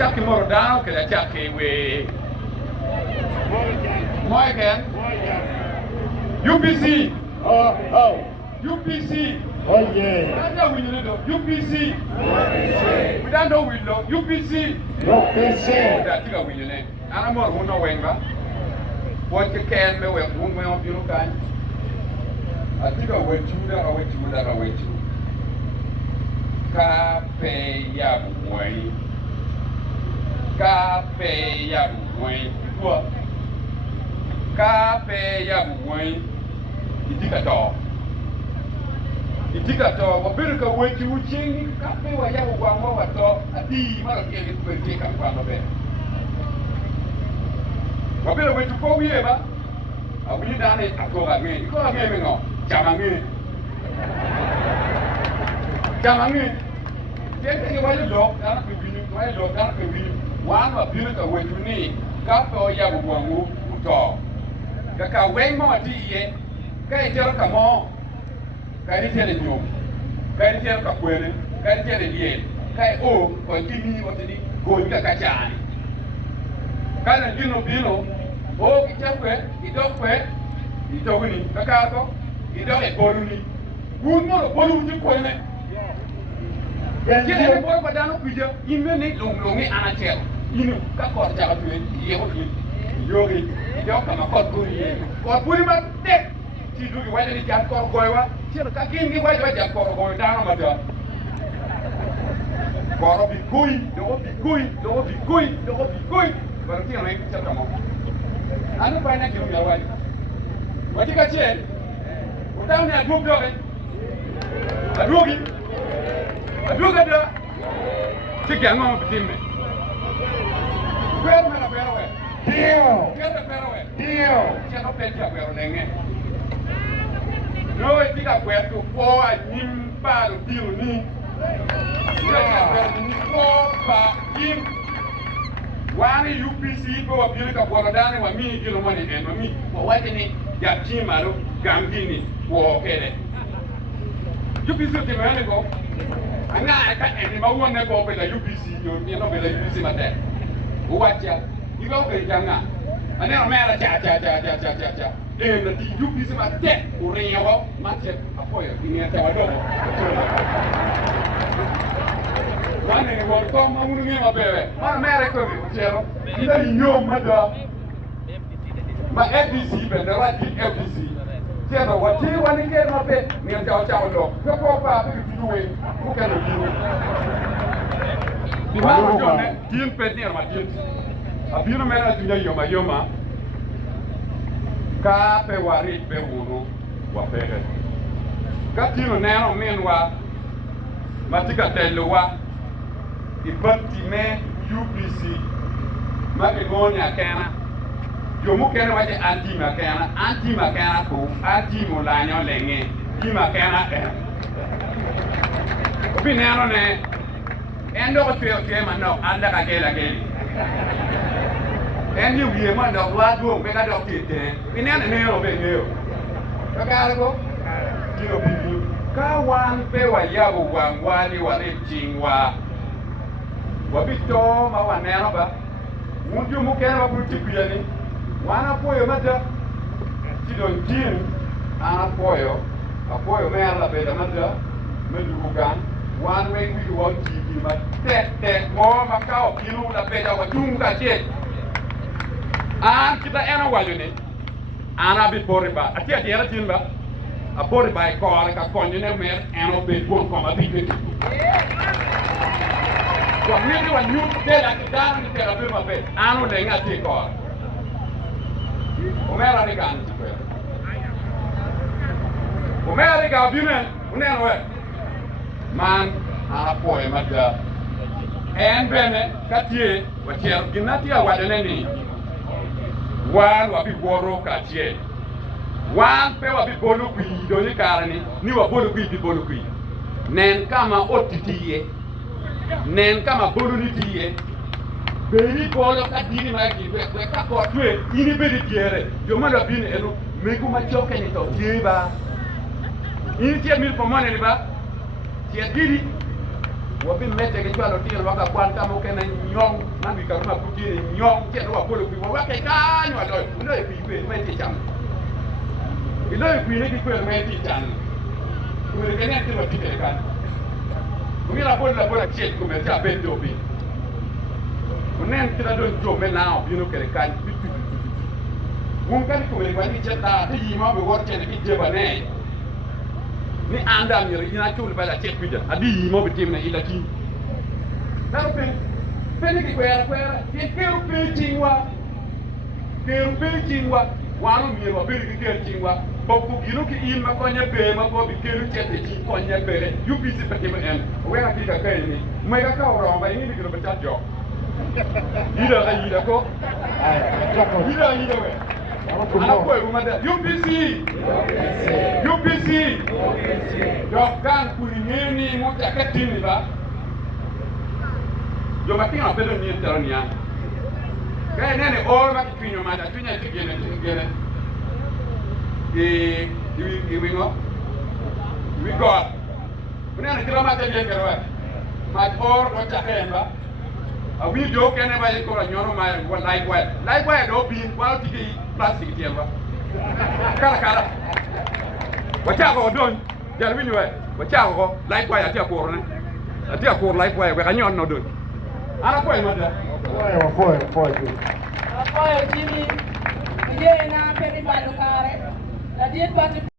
chaki moro dano ke la chaki we Morgan UPC UPC I know we know UPC we don't know we know UPC that thing we know ana mo mo no wenga what you can me we mo mo you kan I think I went to ka pe ya buwai ka pe ya buwai kwa ka pe ya buwai itika to wa bir ka wechi uchingi ka pe wa ya wa mo wa to ati mara ke ke pe ke ka kwa no be wa bir wechi ko wiye ba a wi dane akoga me ko me no Jamangi. Kete ke wale lo, kana ke wini. Wan wa binu ka wetu ni, ka pe ya buwangu uto. Ka weng mo ati ye, ka itero ka mo. Ka ni tere nyom. Ka ni tere ka kwere, ka ni tere liye. Ka o ko kimi wotini go ka chani. Kana bino, o kichakwe, itokwe, ka ko idole boruni wunno bolu ti ko ne ye bo ba dano kuja imme ne longi anatel inu ka ko ta ka tuwe ye ho ni yogi do ka ma ko buri ye ko buri ma te ti du ki wajani jan ko goywa ti ka kin gi wajwa jan ko goy dano ma da ko bi kuy ba ti ne ta ka mo anu pa na ki ya wai wati ka che Down there, group dog. A drug. Take your mom with him. Where am I? Deal. Get the fairway. Deal. Cannot pay your well. No, I think I went to 4 and him bad of deal me. One UPC go a beautiful Borodani with me, you know, money and me. For what any Yakimaro, Gambini. Walk UPC ti mane go anga ka eni ma wona go pe la UPC yo ni no be la UPC mate o wacha ibo be janga ane no mera cha e na di UPC mate o re yo mate apoyo ni ata wado wane ni won ko ma munu ngi ma bebe ma mera ko mi chero ida yo mada ma FDC be na wa di FDC Tiena wati wani ke no pe ni chao lo ko ko pa bi duwe ku ke no diwo bi ma no ne tin pe ni ma tin abino mera tunya yoma ka pe wari pe uno wa pere ka tino ne no menwa matika telo wa ibati me UPC ma ke goni akena Jomu kena waje anti makana ko anti mo la nyo lenge di makana obi ne ano ne endo ko tue ma no anda ka gela geli endi wiye ma no wa do be ka do tete bi ne ne o be ne o ka ko dino bi ka wan pe wa ya bo wangwani wa re jingwa wa bito ma wa ne no ba munju mu kena ba buti kuyani Wana apoyo mata tidon tin apoyo me ala beda mata mendukan one way we want TV ma te mo makao kilu la beda wa tunga che kita ena wajone ana bi poriba atia era tin ba aporiba ko ka konyo ne mer eno be bon ko ma bi be ko mi wa nyu te la kidan ni te la be ma be anu le ngati ko Omera ni kan ti kwela. Omera ga bine, uneno we. Man ana poe mada. En bene katie wachiel ginati awadene ni. Wan wa bi woro katie. Wan pe wa bi bolu kwi do ni karani, ni wa bolu kwi bi bolu kwi. Nen kama otitiye. Nen kama bolu ni tiye. Beni bolo ka dini ma ki we ka ko tue ini be di tiere yo ma da bin eno me ko ma choke ni to tieba ini tie mil pomone ni ba tie diri wa bin mete ke chwalo tiel waka kwan kama ukena nyong nambi karuma kutini nyong kendo wa polo kwa wake kanyo aloy uloy kwe mete cham iloy kwe ne kwe mete cham kumere kenya tilo tike kan kumira bola chet kumere cha bendo bi unen tira don jo menao bino kere kan mun kan kumere kwa ni cheta ti yima be wote ne ki jeba ne ni anda mi ina chul bala chet pida adi mo bitim na ila ki na pe ni ki kwera ki keru pe chingwa wanu mi wa pe ki keru chingwa boku gino ki in ma konya be ma ko bi keru chet ti konya be UPC pe ki en we ha ki ka kai ni me ka ka ro ba ni bi ro ba jo ida ko ida we Anapo rumada UPC Jokan kurineni moja katini ba Jo matinga pedo ni terania Kaya nene orma kinyo mada tunya tigene wingo we go Bunana kila mata jengerwa mat or o chakemba a video kene ba ko nyono ma like do bin kwa tigi plastic tiemba kala wachago don jarwini we wachago like atia ko ne atia ko like we ka nyon no don ana ko ma da foi jini ye na peni ba do kare la diet ba